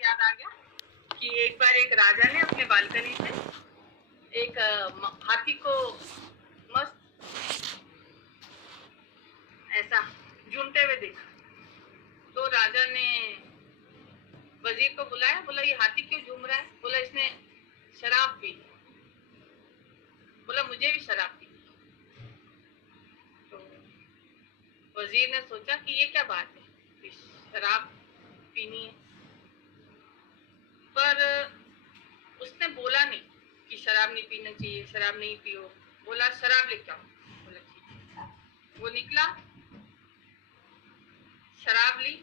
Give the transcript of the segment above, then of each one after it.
याद आ गया कि एक बार एक राजा ने अपने बालकनी से एक हाथी को मस्त ऐसा झूमते हुए देखा। तो राजा ने वजीर को बुलाया, बोला ये हाथी क्यों झूम रहा है? बोला इसने शराब पी। बोला मुझे भी शराब पी। तो वजीर ने सोचा कि ये क्या बात है, शराब पीनी है, पर उसने बोला नहीं कि शराब नहीं पीना चाहिए, शराब नहीं पियो। बोला शराब लेके आओ। बोला ठीक है। वो निकला, शराब ली।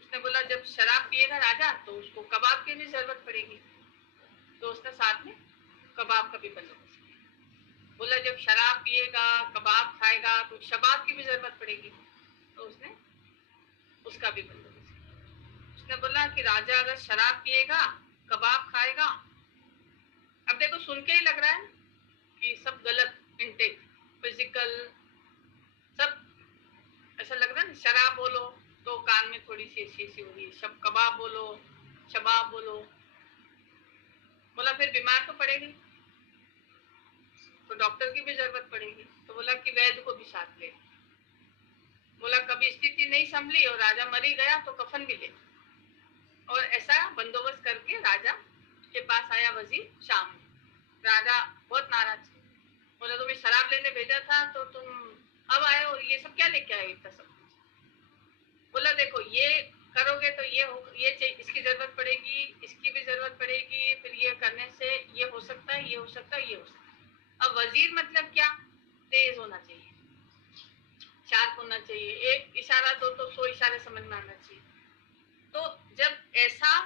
उसने बोला जब शराब पिएगा राजा तो उसको कबाब की भी जरूरत पड़ेगी, तो उसने साथ में कबाब का भी बंदोबस्त किया। बोला जब शराब पिएगा, कबाब खाएगा तो शबाब की भी जरूरत पड़ेगी, तो उसने उसका भी बंदोबस्त किया। उसने बोला कि राजा अगर शराब पिएगा, कबाब खाएगा, अब देखो सुन के ही लग रहा है कि सब गलत इंटेक, फिजिकल सब ऐसा लग रहा है ना। शराब बोलो तो कान में थोड़ी सी ऐसी हो रही है, सब कबाब बोलो, शबाब बोलो। बोला फिर बीमार तो पड़ेगी, तो डॉक्टर की भी जरूरत पड़ेगी। तो बोला कि वैद्य को भी साथ ले। बोला कभी स्थिति नहीं संभली और राजा मर ही गया तो कफन भी ले। और ऐसा बंदोबस्त करके राजा के पास आया वजीर शाम में। राजा बहुत नाराज थे। बोला तुम्हें शराब लेने भेजा था तो तुम अब आए और ये सब क्या लेके आए इतना सब? बोला देखो ये करोगे तो ये इसकी जरूरत पड़ेगी, इसकी भी जरूरत पड़ेगी, फिर ये करने से ये हो सकता है, ये हो सकता है, ये हो सकता है। अब वजीर मतलब क्या? तेज होना चाहिए, शार्प होना चाहिए, एक इशारा दो तो 100 इशारे समझ में आना चाहिए। तो जब ऐसा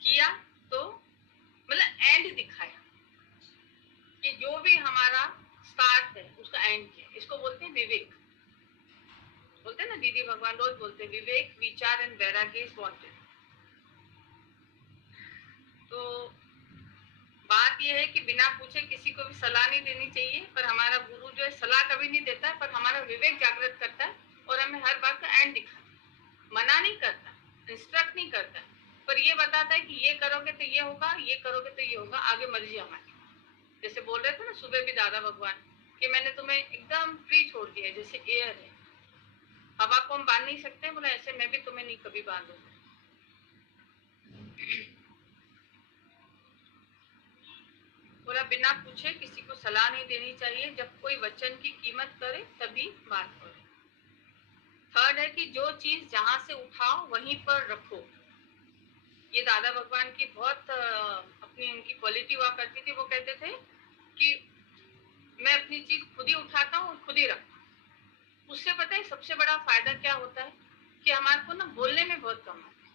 किया तो मतलब एंड दिखाया कि जो भी हमारा स्टार्ट है उसका एंड क्या है। इसको बोलते हैं विवेक। बोलते हैं ना, दीदी भगवान रोज बोलते हैं विवेक, विचार एंड वैराग्य इज वांटेड। तो बात यह है कि बिना पूछे किसी को भी सलाह नहीं देनी चाहिए, पर हमारा गुरु जो है सलाह कभी नहीं देता है, पर हमारा विवेक जागृत करता है और हमें हर बात का एंड दिखाता है। मना नहीं करता, इंस्ट्रक्ट नहीं करता, पर ये बताता है कि ये करोगे तो ये होगा, ये करोगे तो ये होगा, आगे मर्जी हमारी। जैसे बोल रहे थे ना सुबह भी दादा भगवान कि मैंने तुम्हें एकदम फ्री छोड़ दिया है, जैसे एयर है, हवा को हम बांध नहीं सकते, बोला ऐसे मैं भी तुम्हें नहीं कभी बांधूंगा। बोला बिना पूछे किसी को सलाह नहीं देनी चाहिए, जब कोई वचन की कीमत करे तभी बात करो। थर्ड है कि जो चीज जहां से उठाओ वहीं पर रखो। ये दादा भगवान की बहुत अपनी उनकी क्वालिटी हुआ करती थी। वो कहते थे कि मैं अपनी चीज खुद ही उठाता हूँ और खुद ही रखता हूँ। उससे पता है सबसे बड़ा फायदा क्या होता है कि हमारे को ना बोलने में बहुत कम आता है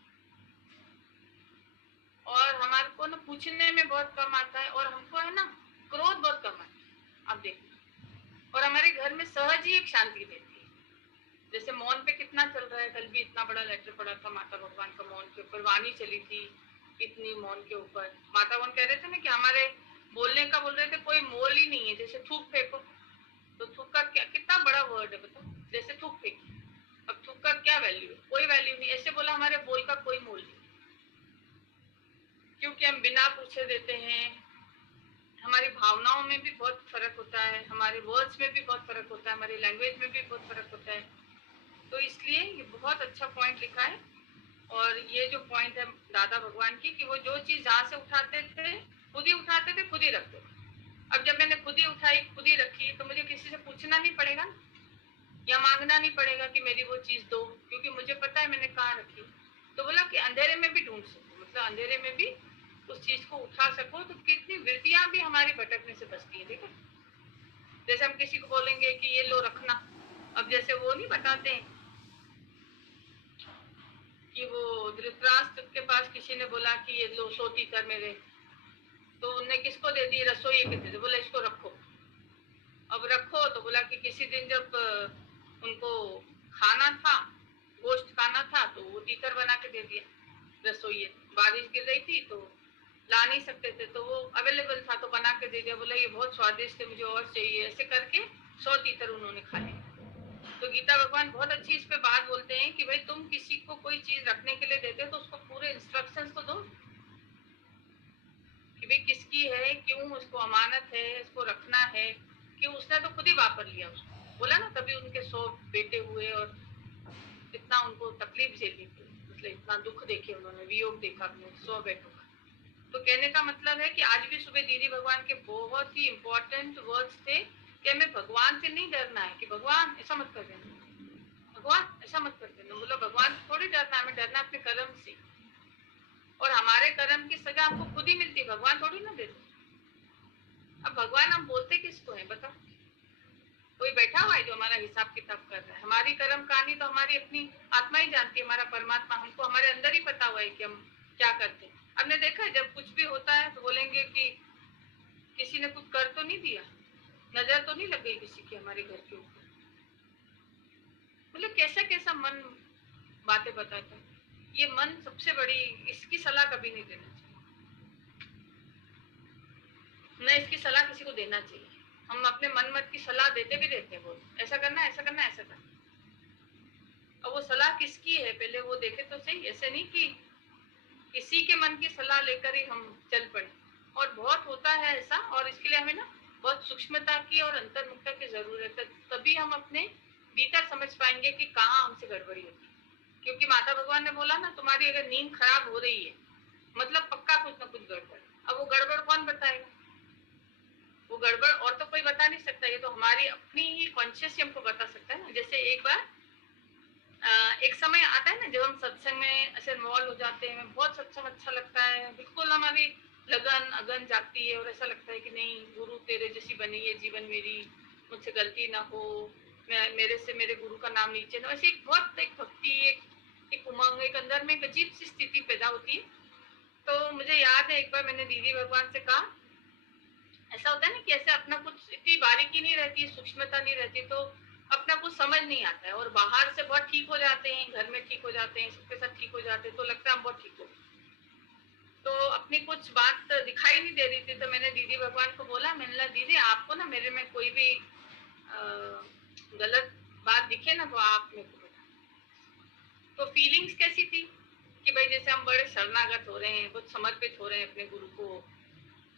और हमारे को ना पूछने में बहुत कम आता है और हमको है ना क्रोध बहुत कम आता है। आप देखो, और हमारे घर में सहज ही एक शांति रहती है। जैसे मौन पे कितना चल रहा है, कल भी इतना बड़ा लेटर पड़ा था माता भगवान का मौन के ऊपर, वाणी चली थी इतनी मौन के ऊपर। माता भगवान कह रहे थे ना कि हमारे बोलने का बोल रहे थे कोई मोल ही नहीं है। जैसे थूक फेंको तो थूक का क्या कितना बड़ा वर्ड है बताओ, जैसे थूक फेंकी, अब थूक का क्या वैल्यू है? कोई वैल्यू नहीं। ऐसे बोला हमारे बोल का कोई मोल नहीं, क्योंकि हम बिना पूछे देते हैं। हमारी भावनाओं में भी बहुत फर्क होता है, हमारे वर्ड्स में भी बहुत फर्क होता है, हमारी लैंग्वेज में भी बहुत फर्क होता है। तो इसलिए ये बहुत अच्छा पॉइंट लिखा है। और ये जो पॉइंट है दादा भगवान की कि वो जो चीज जहाँ से उठाते थे खुद ही उठाते थे, खुद ही रखते थे। अब जब मैंने खुद ही उठाई, खुद ही रखी, तो मुझे किसी से पूछना नहीं पड़ेगा या मांगना नहीं पड़ेगा कि मेरी वो चीज दो, क्योंकि मुझे पता है मैंने कहाँ रखी। तो बोला कि अंधेरे में भी ढूंढ सको, मतलब अंधेरे में भी उस चीज को उठा सको, तो कितनी वृत्तियां भी हमारी भटकने से बचती है। देखो जैसे हम किसी को बोलेंगे कि ये लो रखना, अब जैसे वो नहीं बताते हैं कि वो धृतराष्ट्र के पास किसी ने बोला कि ये लो 100 तीतर मेरे, तो उनने किसको दे दी? रसोई के दे दी। बोला इसको रखो। अब रखो तो बोला कि किसी दिन जब उनको खाना था, गोश्त खाना था, तो वो तीतर बना के दे दिया रसोई। बारिश गिर रही थी तो ला नहीं सकते थे, तो वो अवेलेबल था तो बना के दे दिया। बोला ये बहुत स्वादिष्ट है, मुझे और चाहिए। ऐसे करके 100 तीतर उन्होंने खा लिया। तो गीता भगवान बहुत अच्छी इस पे बात बोलते हैं कि भाई तुम किसी को कोई चीज रखने के लिए देते हो तो उसको पूरे इंस्ट्रक्शन उसको अमानत है, इसको रखना है, कि उसने तो खुद ही वापर लिया उसको। बोला ना तभी उनके 100 बेटे हुए और कितना उनको तकलीफ झेली थी, मतलब इतना दुख देखे उन्होंने, वियोग देखा अपने 100 बेटों का। तो कहने का मतलब है कि आज भी सुबह दीदी भगवान के बहुत ही इंपॉर्टेंट वर्ड्स थे कि हमें भगवान से नहीं डरना है, कि भगवान ऐसा मत कर देना, भगवान ऐसा मत कर देना। बोला भगवान से थोड़ी डरना, हमें डरना अपने कर्म से, और हमारे कर्म की सजा हमको खुद ही मिलती है, भगवान थोड़ी ना देते। अब भगवान हम बोलते किसको है बताओ? कोई बैठा हुआ है जो हमारा हिसाब किताब कर रहा है? हमारी कर्म कहानी तो हमारी अपनी आत्मा ही जानती है, हमारा परमात्मा, हमको हमारे अंदर ही पता हुआ है कि हम क्या करते हैं। हमने देखा है जब कुछ भी होता है तो बोलेंगे कि किसी ने कुछ कर तो नहीं दिया, नजर तो नहीं लग गई किसी की हमारे घर के ऊपर। मतलब कैसा कैसा मन बातें बताता है। ये मन सबसे बड़ी, इसकी सलाह कभी नहीं देना चाहिए, न इसकी सलाह किसी को देना चाहिए। हम अपने मन मत की सलाह देते भी रहते हैं, बहुत ऐसा करना ऐसा करना ऐसा करना। और वो सलाह किसकी है पहले वो देखे तो सही। ऐसे नहीं कि किसी के मन की सलाह लेकर ही हम चल पड़े। और बहुत होता है ऐसा, और इसके लिए हमें ना बहुत सूक्ष्मता की और अंतर्मुखता की जरूरत है, तभी हम अपने भीतर समझ पाएंगे कि कहाँ हमसे गड़बड़ी होती है। क्योंकि माता भगवान ने बोला ना, तुम्हारी अगर नींद खराब हो रही है मतलब पक्का कुछ ना कुछ गड़बड़। अब वो गड़बड़ कौन बताएगा? वो गड़बड़ और तो कोई बता नहीं सकता, ये तो हमारी अपनी ही कॉन्शियस हमको बता सकता है ना। जैसे एक बार एक समय आता है ना जब हम सत्संग में ऐसे इन्वॉल्व हो जाते हैं, बहुत सत्संग अच्छा लगता है, बिल्कुल हमारी लगन अगन जागती है और ऐसा लगता है कि नहीं गुरु तेरे जैसी बनी है जीवन मेरी, मुझसे गलती ना हो, मेरे से मेरे गुरु का नाम नीचे ना, ऐसे एक बहुत एक भक्ति, एक उमंग, एक अंदर में एक अजीब सी स्थिति पैदा होती है। तो मुझे याद है एक बार मैंने दीदी भगवान से कहा, ऐसा होता है ना कि ऐसे अपना कुछ इतनी बारीकी नहीं रहती, सूक्ष्मता नहीं रहती, तो अपना कुछ समझ नहीं आता है, और बाहर से बहुत ठीक हो जाते हैं, घर में ठीक हो जाते हैं, सबके साथ ठीक हो जाते हैं, तो लगता है हम बहुत ठीक हो। तो अपनी कुछ बात दिखाई नहीं दे रही थी, तो मैंने दीदी भगवान को बोला, मैंने कहा दीदी आपको ना मेरे में कोई भी गलत बात दिखे ना तो आप मेरे को बताओ। तो फीलिंग्स कैसी थी कि भाई जैसे हम बड़े शरणागत हो रहे हैं, बहुत समर्पित हो रहे हैं अपने गुरु को,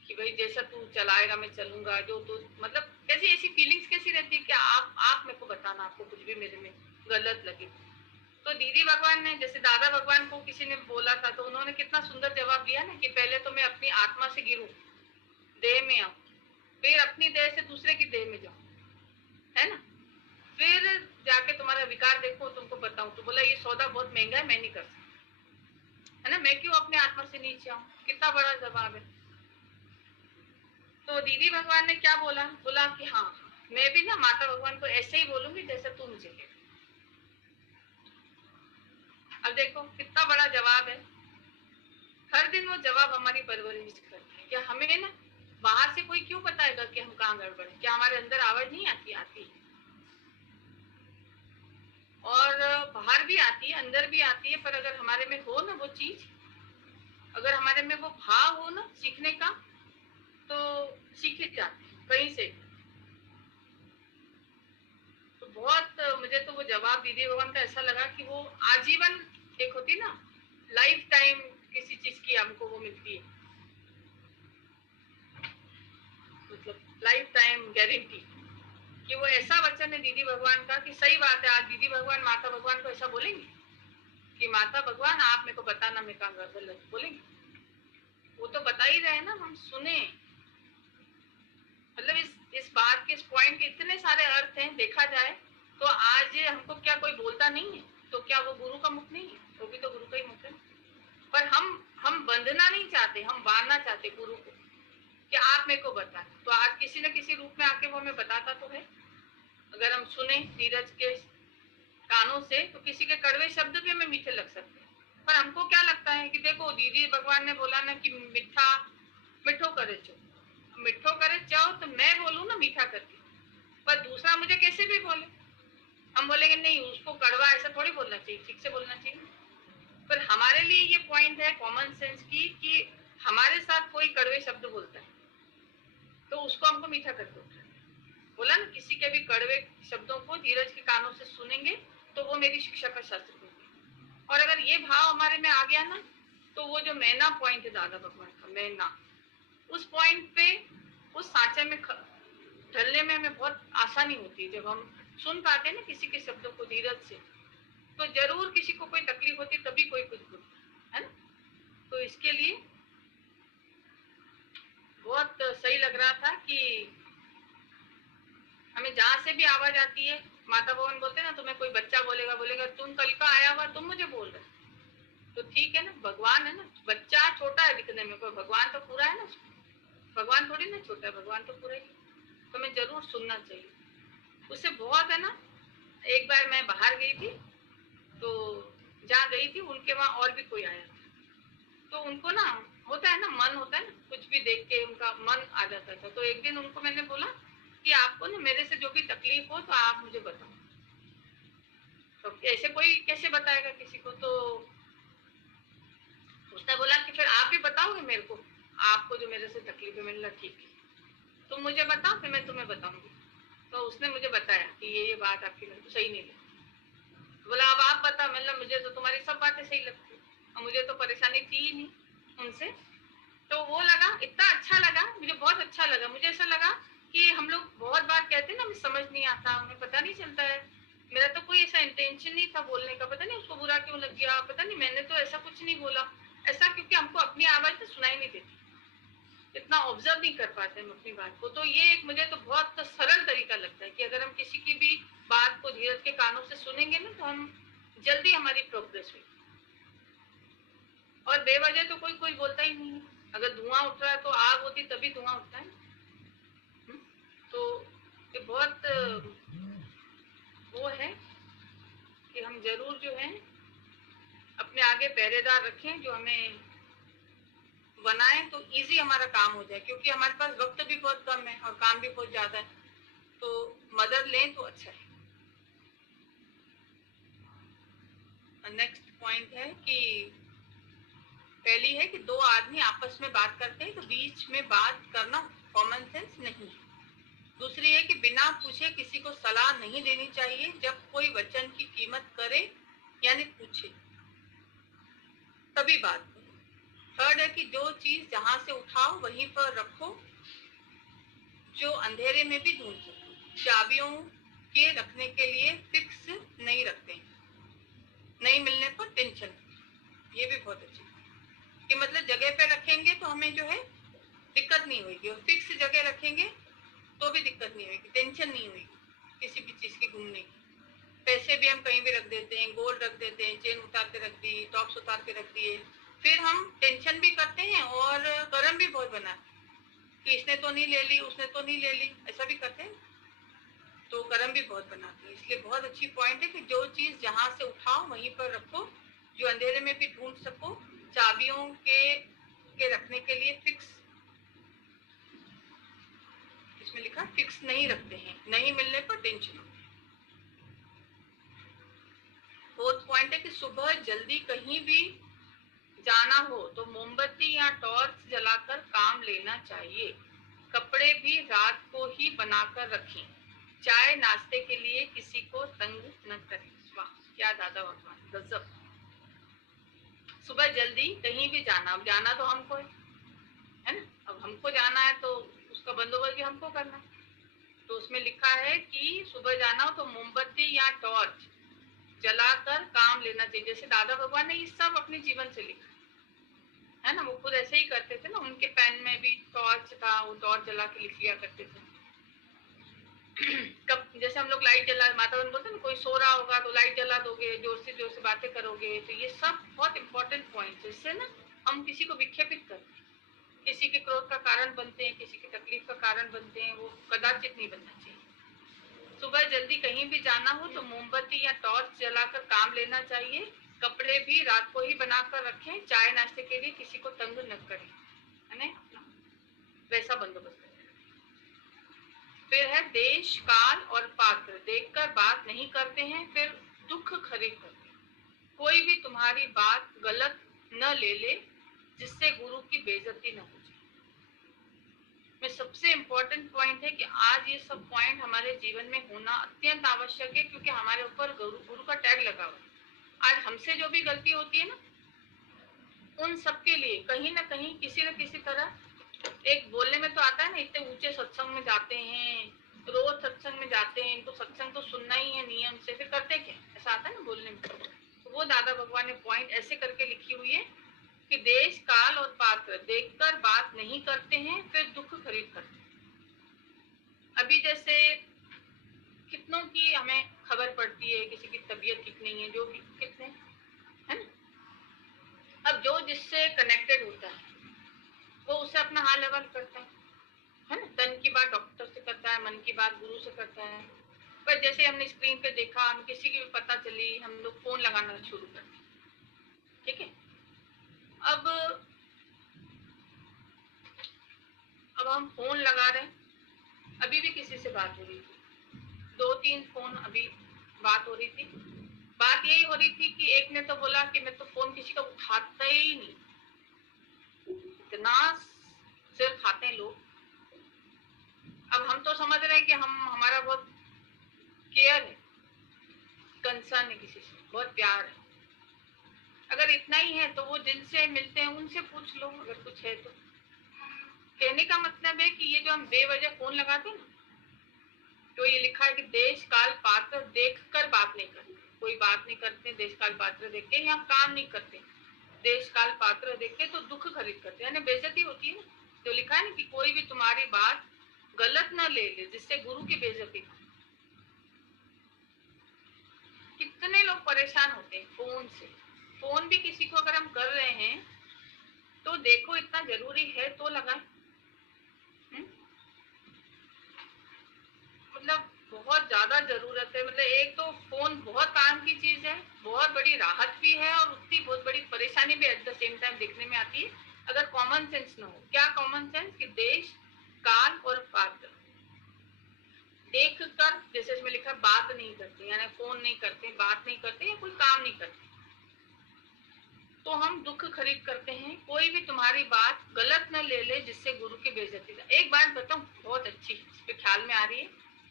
कि भाई जैसा तू चलाएगा मैं चलूंगा, जो तू मतलब कैसी ऐसी फीलिंग्स कैसी रहती है कि आप मेरे को बताना, आपको कुछ भी मेरे में गलत लगे। तो दीदी भगवान ने, जैसे दादा भगवान को किसी ने बोला था तो उन्होंने कितना सुंदर जवाब दिया ना, कि पहले तो मैं अपनी आत्मा से गिरूं, देह में आऊं, फिर अपनी देह से दूसरे की देह में जाऊं, है ना, फिर जाके तुम्हारा विकार देखो तुमको बताऊं। तो बोला ये सौदा बहुत महंगा है, मैं नहीं कर सकता, है ना, मैं क्यों अपने आत्मा से नीचे आऊं। कितना बड़ा जवाब है। तो दीदी भगवान ने क्या बोला, बोला कि हाँ मैं भी ना माता भगवान को ऐसे ही बोलूंगी जैसे तू मुझे कह। अब देखो कितना बड़ा जवाब है। हर दिन वो जवाब हमारी परवरिश करते हैं। क्या हमें ना बाहर से कोई क्यों बताएगा कि हम कहाँ गड़बड़ है? क्या हमारे अंदर आवाज नहीं आती? आती है, और बाहर भी आती है, अंदर भी आती है, पर अगर हमारे में हो ना वो चीज, अगर हमारे में वो भाव हो ना सीखने का, तो सीखे जाते हैं कहीं से। तो बहुत मुझे तो वो जवाब दीदी भगवान का ऐसा लगा कि वो आजीवन, एक होती ना लाइफ टाइम किसी चीज की हमको वो मिलती है, मतलब लाइफ टाइम गारंटी, कि वो ऐसा वचन है दीदी भगवान का कि सही बात है। आज दीदी भगवान माता भगवान को ऐसा बोलेंगे कि माता भगवान आप मेरे को बताना मैं कहाँ गलत, बोलेंगे? वो तो बता ही रहे ना, हम सुने। मतलब इस बात के, इस पॉइंट के इतने सारे अर्थ हैं देखा जाए तो। आज हमको क्या कोई बोलता नहीं है तो क्या वो गुरु का मुख नहीं है? वो भी तो गुरु का ही मुख है। पर हम बंधना नहीं चाहते, हम बांधना चाहते गुरु को, कि आप मेरे को बताएं। तो आज किसी न किसी रूप में आके वो हमें बताता तो है। अगर हम सुने नीरज के कानों से तो किसी के कड़वे शब्द भी हमें मीठे लग सकते हैं। पर हमको क्या लगता है कि देखो दीदी भगवान ने बोला ना कि मीठा मिठो करे चो, मिठो करे चाहो तो मैं बोलूँ ना मीठा करके, पर दूसरा मुझे कैसे भी बोले, हम बोलेंगे नहीं उसको कड़वा, ऐसा थोड़ी बोलना चाहिए, ठीक से बोलना चाहिए। पर हमारे लिए ये पॉइंट है कॉमन सेंस की, कि हमारे साथ कोई कड़वे शब्द बोलता है तो उसको हमको मीठा करके उठाना। बोला ना किसी के भी कड़वे शब्दों को धीरज के कानों से सुनेंगे तो वो मेरी शिक्षा का शास्त्र होगी। और अगर ये भाव हमारे में आ गया ना, तो वो जो मैना पॉइंट है दादा भगवान का, मैना, उस पॉइंट पे उस सांचे में ढलने में हमें बहुत आसानी होती है। जब हम सुन पाते हैं ना किसी के शब्दों को धीरज से, तो जरूर किसी को कोई तकलीफ होती तभी कोई कुछ बोलता है ना। तो इसके लिए बहुत सही लग रहा था कि हमें जहाँ से भी आवाज आती है, माता भवन बोलते हैं ना, तुम्हें कोई बच्चा बोलेगा तुम कल का आया हुआ, तुम मुझे बोल रहे, तो ठीक है ना, भगवान है ना। बच्चा छोटा है दिखने में, कोई भगवान तो पूरा है ना, भगवान थोड़ी ना छोटा है, भगवान तो पूरा ही। तो हमें जरूर सुनना चाहिए। उससे बहुत है ना। एक बार मैं बाहर गई थी, तो जहाँ गई थी उनके वहाँ और भी कोई आया था, तो उनको ना होता है ना, मन होता है ना, कुछ भी देख के उनका मन आ जाता था। तो एक दिन उनको मैंने बोला कि आपको ना मेरे से जो भी तकलीफ हो तो आप मुझे बताओ। तो ऐसे कोई कैसे बताएगा किसी को, तो उसने बोला कि फिर आप भी बताओगे मेरे को, आपको जो मेरे से तकलीफ है। मैंने कहा ठीक है, तुम मुझे बताओ फिर मैं तुम्हें बताऊंगी। तो उसने मुझे बताया कि ये बात आपकी मेरे को सही नहीं लगी। बोला अब आप बता। मतलब मुझे तो तुम्हारी सब बातें सही लगती, और मुझे तो परेशानी थी ही नहीं उनसे। तो वो लगा, इतना अच्छा लगा, मुझे बहुत अच्छा लगा। मुझे ऐसा लगा कि हम लोग बहुत बार कहते हैं ना, हमें समझ नहीं आता, हमें पता नहीं चलता है। मेरा तो कोई ऐसा इंटेंशन नहीं था बोलने का, पता नहीं उसको बुरा क्यों लग गया, पता नहीं, मैंने तो ऐसा कुछ नहीं बोला। ऐसा क्योंकि हमको अपनी आवाज तो सुनाई नहीं देती, इतना ऑब्जर्व नहीं कर पाते हम अपनी बात को। तो ये एक मुझे तो बहुत सरल तरीका लगता है कि अगर हम किसी की भी बात को धीरज के कानों से सुनेंगे ना, तो हम जल्दी हमारी प्रोग्रेस हुई। और बेवजह तो कोई कोई बोलता ही नहीं है। अगर धुआं उठ रहा है तो आग होती तभी धुआं उठता है। तो ये बहुत वो है कि हम जरूर जो है अपने आगे पहरेदार रखें, जो हमें बनाए तो इजी हमारा काम हो जाए, क्योंकि हमारे पास वक्त भी बहुत कम है और काम भी बहुत ज्यादा है। तो मदद लें तो अच्छा है। नेक्स्ट पॉइंट है कि पहली है कि दो आदमी आपस में बात करते हैं तो बीच में बात करना कॉमन सेंस नहीं है। दूसरी है कि बिना पूछे किसी को सलाह नहीं देनी चाहिए जब कोई वचन की कीमत करे, यानी पूछे तभी बात करो। थर्ड है कि जो चीज जहां से उठाओ वहीं पर रखो, जो अंधेरे में भी ढूंढ सको। चाबियों के रखने के लिए फिक्स नहीं रखते, नहीं मिलने पर टेंशन। ये भी बहुत अच्छी कि मतलब जगह पे रखेंगे तो हमें जो है दिक्कत नहीं होगी, और फिक्स जगह रखेंगे तो भी दिक्कत नहीं होगी, टेंशन नहीं होगी किसी भी चीज की घूमने की। पैसे भी हम कहीं भी रख देते हैं, गोल्ड रख देते हैं, चेन उतार के रख दी, टॉप्स उतार के रख दिए, फिर हम टेंशन भी करते हैं और कर्म भी बहुत बनाते हैं कि इसने तो नहीं ले ली, उसने तो नहीं ले ली, ऐसा भी करते हैं, तो कर्म भी बहुत बनाते हैं। इसलिए बहुत अच्छी पॉइंट है कि जो चीज जहां से उठाओ वहीं पर रखो, जो अंधेरे में भी ढूंढ सको। चाबियों के रखने के लिए फिक्स, इसमें लिखा फिक्स नहीं रखते हैं, नहीं मिलने पर टेंशन होती है। फोर्थ पॉइंट है कि सुबह जल्दी कहीं भी जाना हो तो मोमबत्ती या टॉर्च जलाकर काम लेना चाहिए। कपड़े भी रात को ही बनाकर रखें। चाय नाश्ते के लिए किसी को तंग न करें। वाह क्या दादा भगवान, गजब। सुबह जल्दी कहीं भी जाना, अब जाना तो हमको है ना, अब हमको जाना है तो उसका बंदोबस्त भी हमको करना है। तो उसमें लिखा है कि सुबह जाना हो तो मोमबत्ती या टॉर्च जलाकर काम लेना चाहिए। जैसे दादा भगवान ने ये सब अपने जीवन से लिखा है ना, वो खुद ऐसे ही करते थे ना, उनके पेन में भी टॉर्च था, वो टॉर्च जला के लिख लिया करते थे। कब जैसे हम लोग लाइट जला, माता बहन बोलते ना, कोई सो रहा होगा तो लाइट जला दोगे, जोर से बातें करोगे। तो ये सब बहुत इंपॉर्टेंट पॉइंट है। इससे ना हम किसी को विक्षेपित करते हैं, किसी के क्रोध का कारण बनते हैं, किसी की तकलीफ का कारण बनते हैं, वो कदाचित नहीं बनना चाहिए। सुबह जल्दी कहीं भी जाना हो तो मोमबत्ती या टॉर्च जलाकर काम लेना चाहिए। कपड़े भी रात को ही बनाकर रखें। चाय नाश्ते के लिए किसी को तंग न करें, है ना, वैसा बंदोबस्त करें। फिर है देश काल और पात्र देखकर बात नहीं करते हैं, फिर दुख खरीद करते हैं। कोई भी तुम्हारी बात गलत न ले ले, जिससे गुरु की बेइज्जती न हो जाए। में सबसे इम्पोर्टेंट पॉइंट है कि आज ये सब पॉइंट हमारे जीवन में होना अत्यंत आवश्यक है, क्योंकि हमारे ऊपर गुरु का टैग लगा हुआ है। आज हमसे जो भी गलती होती है ना, उन सब के लिए कहीं ना कहीं किसी न किसी तरह एक बोलने में तो आता है ना, इतने ऊंचे सत्संग में जाते हैं, रोज सत्संग में जाते हैं, इनको सत्संग तो सुनना ही है नियम से, फिर करते क्या, ऐसा आता है ना बोलने में। तो वो दादा भगवान ने पॉइंट ऐसे करके लिखी हुई है कि देश काल और पात्र देखकर बात नहीं करते हैं, फिर दुख खरीद करते हैं। अभी जैसे कितनों की हमें खबर पड़ती है, किसी की तबीयत ठीक नहीं है, जो भी कितने है ना, अब जो जिससे कनेक्टेड होता है वो उससे अपना हाल हवाल करता है ना। तन की बात डॉक्टर से करता है, मन की बात गुरु से करता है। पर जैसे हमने स्क्रीन पे देखा, हम किसी की भी पता चली, हम लोग फोन लगाना शुरू कर दिए, ठीक है। अब हम फोन लगा रहे हैं, अभी भी किसी से बात हो रही थी, 2-3 फोन अभी बात हो रही थी। बात यही हो रही थी कि एक ने तो बोला कि मैं तो फोन किसी का उठाता ही नहीं, इतना सिर खाते हैं लोग। अब हम तो समझ रहे हैं कि हमारा बहुत केयर है, कंसर्न है, किसी से बहुत प्यार है। अगर इतना ही है तो वो जिनसे मिलते हैं उनसे पूछ लो अगर कुछ है तो। कहने का मतलब है कि ये जो हम बेवजह फोन लगाते हैं ना, तो ये लिखा है कि देश काल पात्र देख कर बात नहीं करते, कोई बात नहीं करते देश काल पात्र देख के, या काम नहीं करते देश काल पात्र देख के, तो दुख खरीद करते हैं, बेइज्जती होती है ना। तो लिखा है ना कि कोई भी तुम्हारी बात गलत न ले ले जिससे गुरु की बेइज्जती हो। कितने लोग परेशान होते हैं फोन से। फोन भी किसी को अगर हम कर रहे हैं तो देखो इतना जरूरी है तो लगाए। मतलब बहुत ज्यादा जरूरत है। मतलब एक तो फोन बहुत काम की चीज है, बहुत बड़ी राहत भी है और उतनी बहुत बड़ी परेशानी भी एट द सेम टाइम देखने में आती है अगर कॉमन सेंस ना हो। क्या कॉमन सेंस? कि देश काल और पात्र देख कर, जैसे इसमें लिखा बात नहीं करते, यानी फोन नहीं करते, बात नहीं करते या कोई काम नहीं करते, तो हम दुख खरीद करते हैं। कोई भी तुम्हारी बात गलत न ले ले जिससे गुरु की बेइज्जती। एक बात बताऊं बहुत अच्छी, इस पे ख्याल में आ रही है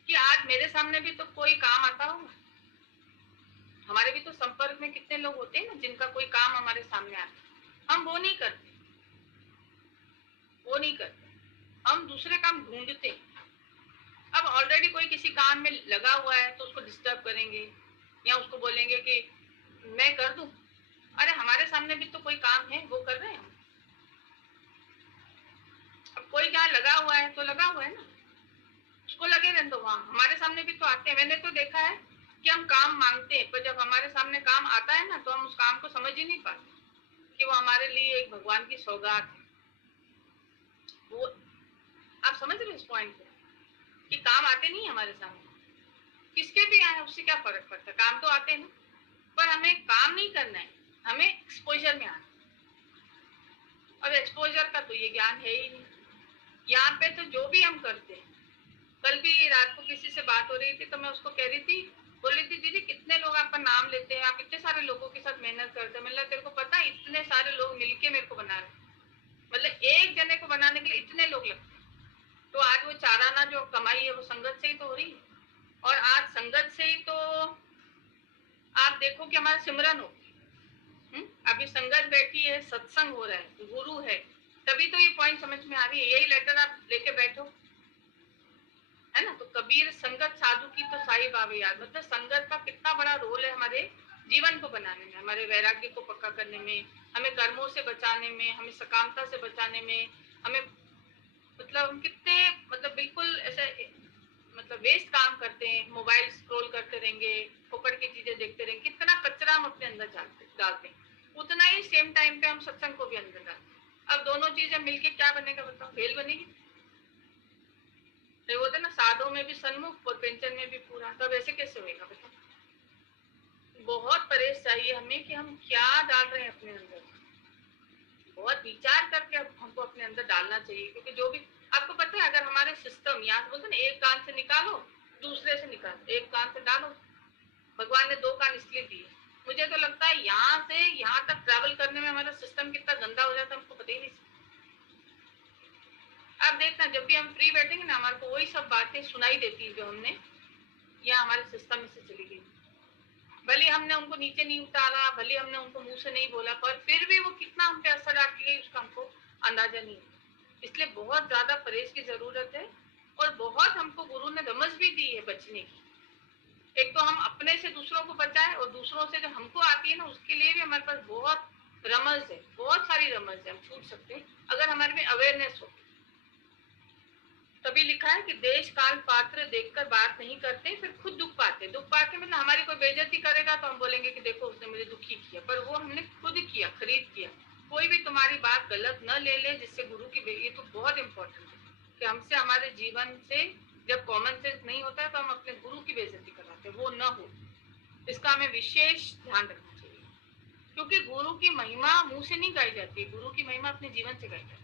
कि आज मेरे सामने भी तो कोई काम आता होगा, हमारे भी तो संपर्क में कितने लोग होते हैं ना जिनका कोई काम हमारे सामने आता है, हम वो नहीं करते, हम दूसरे काम ढूंढते हैं। अब ऑलरेडी कोई किसी काम में लगा हुआ है तो उसको डिस्टर्ब करेंगे या उसको बोलेंगे कि मैं कर दूं। अरे हमारे सामने भी तो कोई काम है, वो कर रहे हैं। अब कोई क्या लगा हुआ है तो लगा हुआ है ना, उसको लगे रहने दो। वहां हमारे सामने भी तो आते हैं। मैंने तो देखा है कि हम काम मांगते हैं, पर जब हमारे सामने काम आता है ना तो हम उस काम को समझ ही नहीं पाते कि वो हमारे लिए एक भगवान की सौगात है। वो आप समझ रहे हो इस पॉइंट को, कि काम आते नहीं हमारे सामने, किसके भी आए उससे क्या फर्क पड़ता है, काम तो आते हैं ना। पर हमें काम नहीं करना है, हमें एक्सपोजर में आना। और एक्सपोजर का तो ये ज्ञान है ही नहीं। यहाँ पे तो जो भी हम करते हैं, कल भी रात को किसी से बात हो रही थी तो मैं उसको कह रही थी, बोल रही थी दीदी कितने लोग आपका नाम लेते हैं, आप इतने सारे लोगों के साथ मेहनत करते हैं। मतलब तेरे को पता है इतने सारे लोग मिलके मेरे को बना रहे हैं, मतलब एक जने को बनाने के लिए इतने लोग लगते हैं। तो आज वो चाराना जो कमाई है वो संगत से ही तो हो रही है। और आज संगत से ही तो आप देखो कि हमारा सिमरन हो। अभी संगत बैठी है, सत्संग हो रहा है, गुरु है, तभी तो ये पॉइंट समझ में आ रही है। यही लेटर आप लेके बैठो, है ना। तो कबीर संगत साधु की तो साई बाबे याद। मतलब संगत का कितना बड़ा रोल है हमारे जीवन को बनाने में, हमारे वैराग्य को पक्का करने में, हमें कर्मों से बचाने में, हमें सकामता से बचाने में, हमें मतलब हम कितने मतलब बिल्कुल ऐसे मतलब वेस्ट काम करते हैं, मोबाइल स्क्रॉल करते रहेंगे, फोकट की चीजें देखते रहेंगे, कितना कचरा हम अपने अंदर डालते हैं। उतना ही सेम टाइम पे हम सत्संग को भी अंदर डालते हैं। अब दोनों चीजें मिलके क्या बनेगा बताओ? भेल बनेगी। तो बोलते ना साधो में भी सन्मुख और पेंशन में भी पूरा, तब ऐसे कैसे होएगा बताओ? बहुत परहेज चाहिए हमें कि हम क्या डाल रहे हैं अपने अंदर, बहुत विचार करके हमको अपने अंदर डालना चाहिए। क्योंकि जो भी आपको पता है, अगर हमारे सिस्टम यहाँ बोलते ना एक कान से निकालो दूसरे से निकालो, एक कान से डालो। भगवान ने 2 कान इसलिए दिए। मुझे तो लगता है यहाँ से यहाँ तक ट्रैवल करने में हमारा सिस्टम कितना गंदा हो जाता है हमको पता ही नहीं। आप देखना जब भी हम फ्री बैठेंगे ना, हमारे को वही सब बातें सुनाई देती है जो हमने या हमारे सिस्टम में से चली गई। भले हमने उनको नीचे नहीं उतारा, भले हमने उनको मुंह से नहीं बोला, पर फिर भी वो कितना हम पे असर डालती है उसका हमको अंदाजा नहीं है। इसलिए बहुत ज्यादा परहेज की जरूरत है और बहुत हमको गुरु ने रमज भी दी है बचने की। एक तो हम अपने से दूसरों को बचाएं और दूसरों से जो हमको आती है ना उसके लिए भी हमारे पास बहुत रमज है, बहुत सारी रमज है, हम छूट सकते हैं अगर हमारे में अवेयरनेस हो। तभी लिखा है कि देश काल पात्र देखकर बात नहीं करते, फिर खुद दुख पाते। दुख पाते मतलब हमारी कोई बेइज्जती करेगा तो हम बोलेंगे कि देखो उसने मुझे दुखी किया, पर वो हमने खुद किया, खरीद किया। कोई भी तुम्हारी बात गलत न ले ले जिससे गुरु की ये तो बहुत इंपॉर्टेंट है कि हमसे हमारे जीवन से जब कॉमन सेंस नहीं होता है तो हम अपने गुरु की बेइज्जती कराते हैं, वो न हो, इसका हमें विशेष ध्यान रखना चाहिए। क्योंकि गुरु की महिमा मुंह से नहीं गाई जाती, गुरु की महिमा अपने जीवन से गाई जाती है।